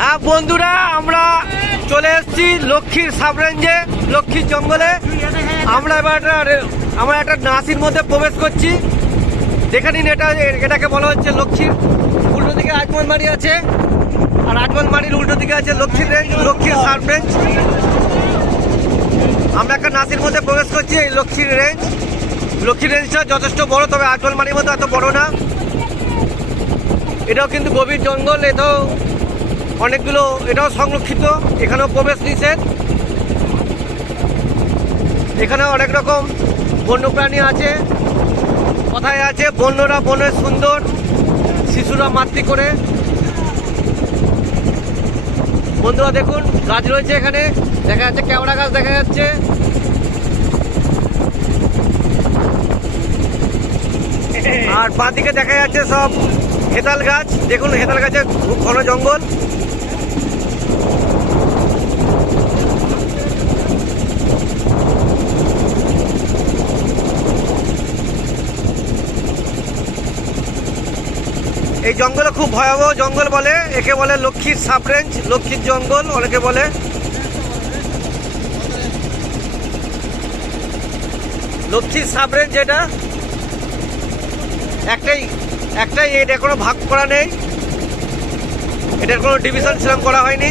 হ্যাঁ বন্ধুরা, আমরা চলে এসেছি লক্ষ্মীর সাব রেঞ্জে লক্ষ্মীর জঙ্গলে। আমরা এবার একটা, আমরা একটা নাসির মধ্যে প্রবেশ করছি। দেখে নিন এটা, এটাকে বলা হচ্ছে লক্ষ্মীর। উল্টো দিকে আজমল মারি আছে, আর আজমল মারির উল্টো দিকে আছে লক্ষ্মীর রেঞ্জ লক্ষ্মীর সাব রেঞ্জ আমরা একটা নাসির মধ্যে প্রবেশ করছি, এই লক্ষ্মীর রেঞ্জ লক্ষ্মীর রেঞ্জটা যথেষ্ট বড়, তবে আজমল মারির মতো এত বড় না। এটাও কিন্তু গভীর জঙ্গল, এটাও অনেকগুলো এটাও সংরক্ষিত, এখানেও প্রবেশ নিষেধ। এখানে অনেক রকম বন্যপ্রাণী আছে। কথায় আছে? বন্যরা বনে সুন্দর, শিশুরা মাতৃ করে। বন্ধুরা দেখুন, গাছ রয়েছে এখানে। দেখা যাচ্ছে কেওড়া গাছ দেখা যাচ্ছে। আর বাঁদিকে দেখা যাচ্ছে সব হেতাল গাছ। দেখুন, হেতাল গাছের খুব ঘন জঙ্গল। এই জঙ্গলে খুব ভয়াবহ জঙ্গল বলে, একে বলে লক্ষ্মীর সাব রেঞ্জ লক্ষ্মীর জঙ্গল, অনেকে বলে লক্ষ্মীর সাব রেঞ্জ এটা। একটাই একটাই এটা কোনো ভাগ করা নেই। এটার কোনো ডিভিশন সেরকম করা হয়নি।